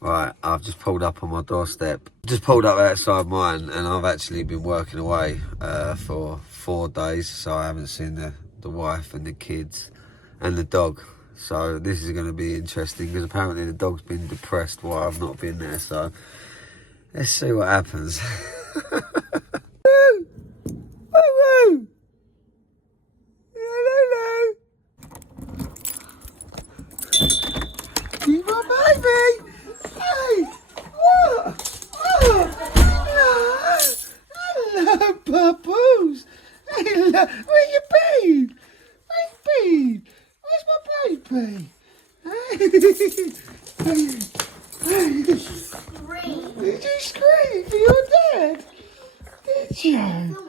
Right, I've just pulled up on my doorstep. Just pulled up outside mine, and I've actually been working away for 4 days, so I haven't seen the wife and the kids and the dog. So this is going to be interesting because apparently the dog's been depressed while I've not been there. So let's see what happens. Woo! Woo! Hello. You my baby. Hey. What? Oh. Hello, papoose. Hello. Where you been? Where you been? Where's my baby? Did you scream for your dad? Did you?